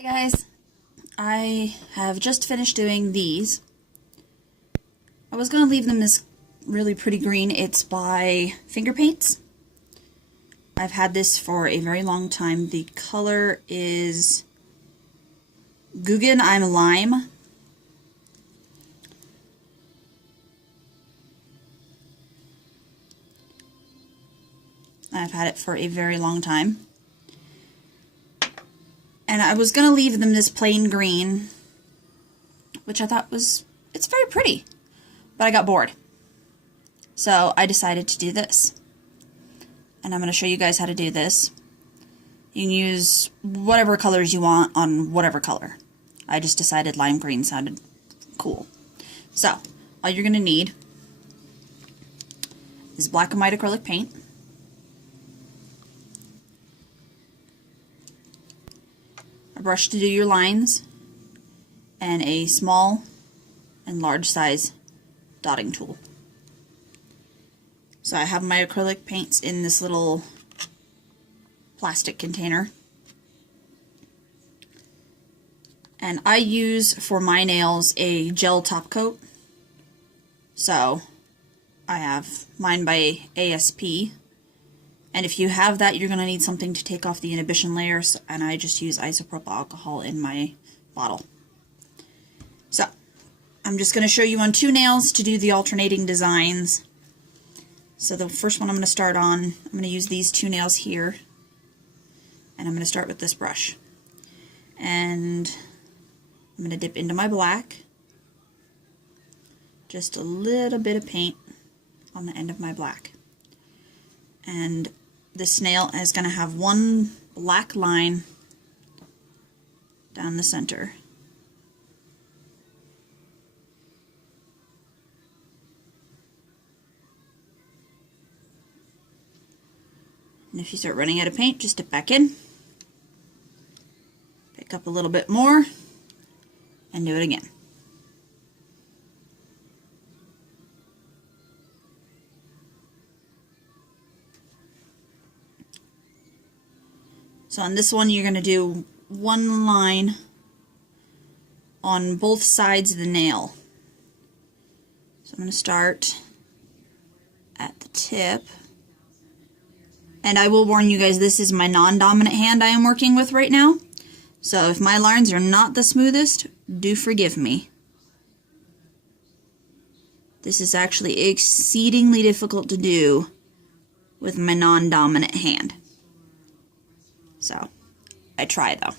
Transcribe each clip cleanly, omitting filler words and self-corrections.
Hi guys, I have just finished doing these. I was going to leave them this really pretty green. It's by Finger Paints. I've had this for a very long time. The color is Guggenheim Lime. I've had it for a very long time. And I was going to leave them this plain green, which I thought it's very pretty. But I got bored. So I decided to do this. And I'm going to show you guys how to do this. You can use whatever colors you want on whatever color. I just decided lime green sounded cool. So, all you're going to need is black and white acrylic paint, a brush to do your lines, and a small and large size dotting tool. So I have my acrylic paints in this little plastic container. And I use for my nails a gel top coat. So I have mine by ASP. And if you have that, you're going to need something to take off the inhibition layers, and I just use isopropyl alcohol in my bottle. So I'm just going to show you on two nails to do the alternating designs. So the first one I'm going to start on, I'm going to use these two nails here, and I'm going to start with this brush. And I'm going to dip into my black, just a little bit of paint on the end of my black. And this nail is going to have one black line down the center. And if you start running out of paint, just dip back in, pick up a little bit more, and do it again. So on this one, you're going to do one line on both sides of the nail. So I'm going to start at the tip. And I will warn you guys, this is my non-dominant hand I am working with right now. So if my lines are not the smoothest, do forgive me. This is actually exceedingly difficult to do with my non-dominant hand. So, I try though.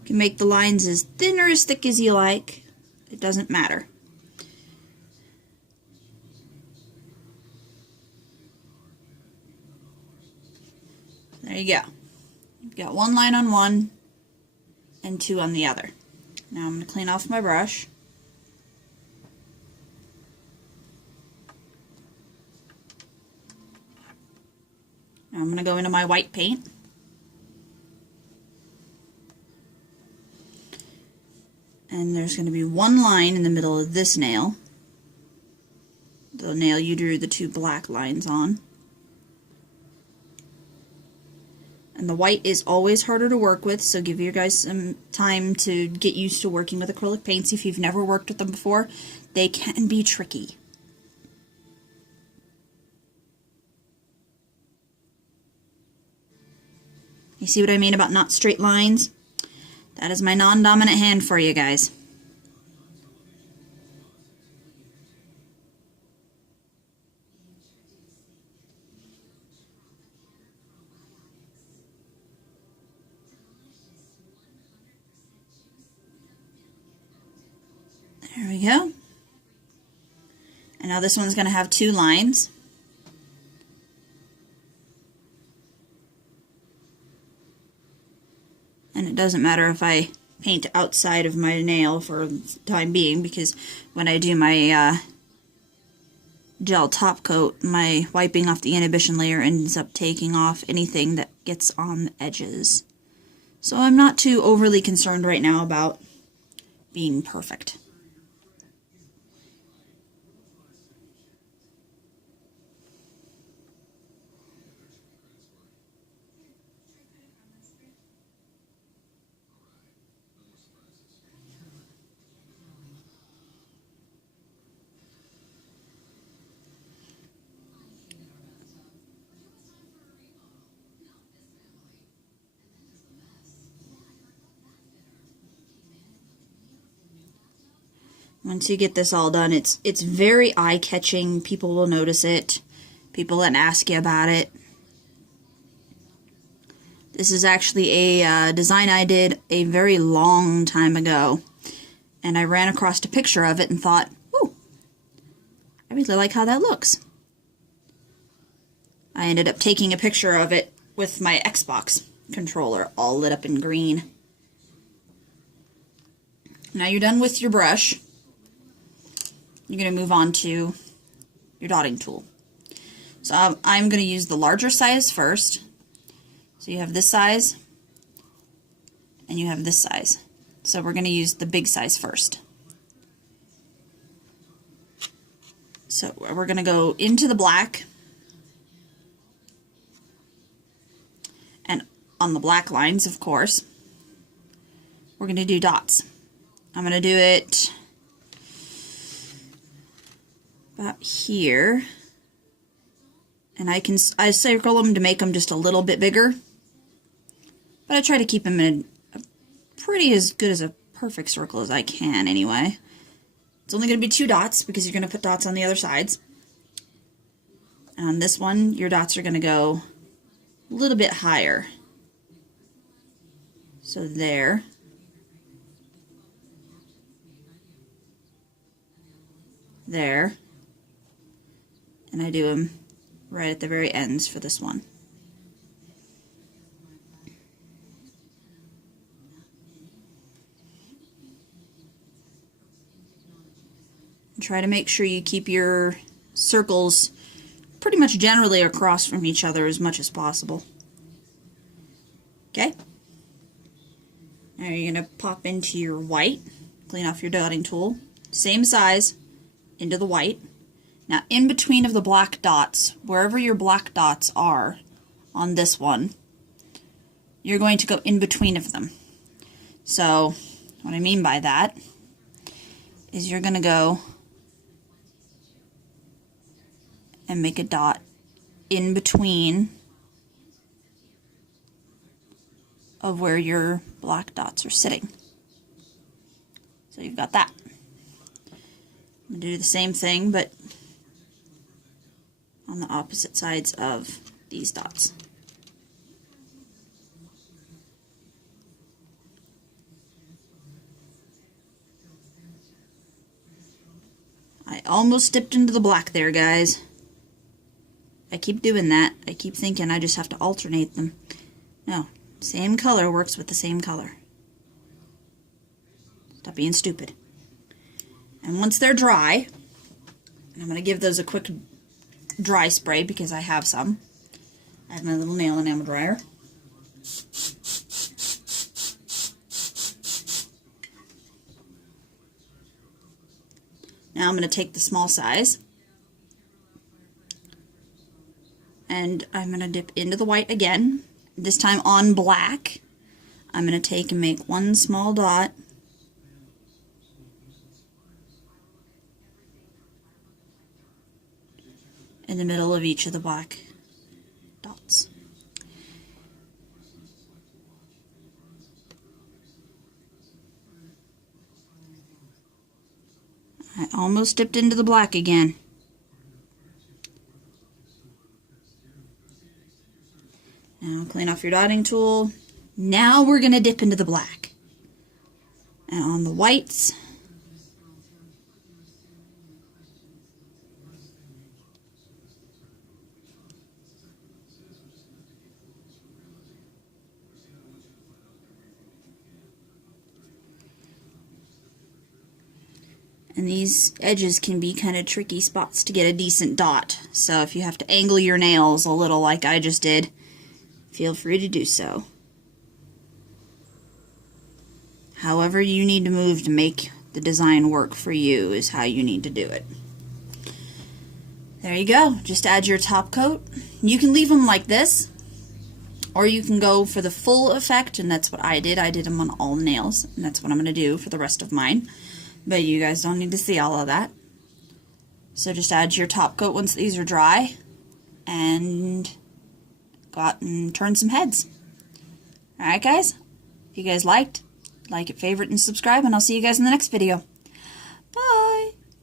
You can make the lines as thin or as thick as you like. It doesn't matter. There you go. You've got one line on one and two on the other. Now I'm going to clean off my brush. Now I'm going to go into my white paint. And there's going to be one line in the middle of this nail. The nail you drew the two black lines on. And the white is always harder to work with, so give you guys some time to get used to working with acrylic paints. If you've never worked with them before, they can be tricky. You see what I mean about not straight lines? That is my non-dominant hand for you guys. There we go. And now this one's going to have two lines. And it doesn't matter if I paint outside of my nail for the time being, because when I do my gel top coat, my wiping off the inhibition layer ends up taking off anything that gets on the edges. So I'm not too overly concerned right now about being perfect. Once you get this all done, it's very eye-catching. People will notice it. People that ask you about it. This is actually a design I did a very long time ago. And I ran across a picture of it and thought, ooh, I really like how that looks. I ended up taking a picture of it with my Xbox controller all lit up in green. Now you're done with your brush. You're going to move on to your dotting tool. So I'm going to use the larger size first. So you have this size, and you have this size. So we're going to use the big size first. So we're going to go into the black, and on the black lines, of course, we're going to do dots. I'm going to do it about here, and I circle them to make them just a little bit bigger, but I try to keep them in a pretty as good as a perfect circle as I can anyway. It's only going to be 2 dots because you're going to put dots on the other sides. And on this one, your dots are going to go a little bit higher. So there. There. And I do them right at the very ends for this one. And try to make sure you keep your circles pretty much generally across from each other as much as possible. Okay? Now you're going to pop into your white, clean off your dotting tool, same size, into the white. Now, in between of the black dots, wherever your black dots are on this one, you're going to go in between of them. So, what I mean by that is you're going to go and make a dot in between of where your black dots are sitting. So you've got that. I'm going to do the same thing, but on the opposite sides of these dots. I almost dipped into the black there, guys. I keep doing that. I keep thinking I just have to alternate them. No, same color works with the same color. Stop being stupid. And once they're dry, and I'm going to give those a quick dry spray because I have some. I have my little nail enamel dryer. Now I'm going to take the small size and I'm going to dip into the white again, this time on black. I'm going to take and make one small dot in the middle of each of the black dots. I almost dipped into the black again. Now clean off your dotting tool. Now we're going to dip into the black. And on the whites, and these edges can be kind of tricky spots to get a decent dot. So if you have to angle your nails a little like I just did, feel free to do so. however you need to move to make the design work for you is how you need to do it. There you go. Just add your top coat. You can leave them like this, or you can go for the full effect, and that's what I did. I did them on all nails, and that's what I'm going to do for the rest of mine. But you guys don't need to see all of that. So just add your top coat once these are dry, and go out and turn some heads. Alright guys, if you guys liked, like it, favorite, and subscribe, and I'll see you guys in the next video.